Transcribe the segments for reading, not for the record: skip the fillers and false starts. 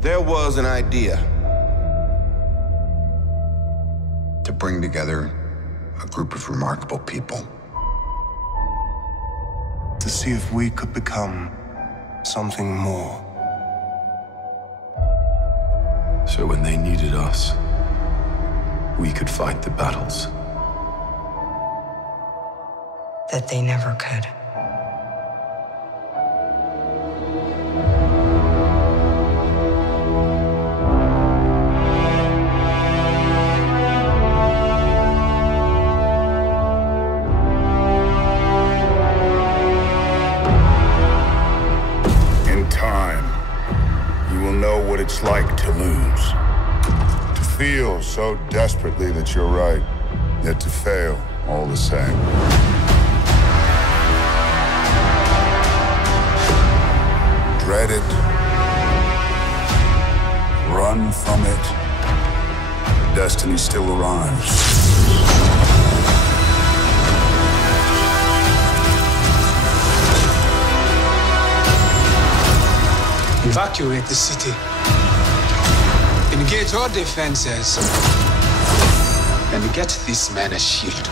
There was an idea to bring together a group of remarkable people. To see if we could become something more. So when they needed us, we could fight the battles that they never could. In time, you will know what it's like to lose. To feel so desperately that you're right, yet to fail all the same. Dread it. Run from it. Destiny still arrives. Evacuate the city. Engage all defenses. And get this man a shield.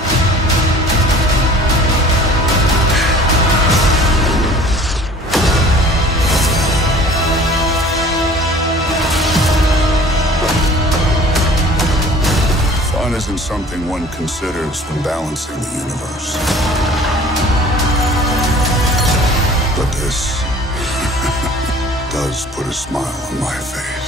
Fun isn't something one considers when balancing the universe. But this does put a smile on my face.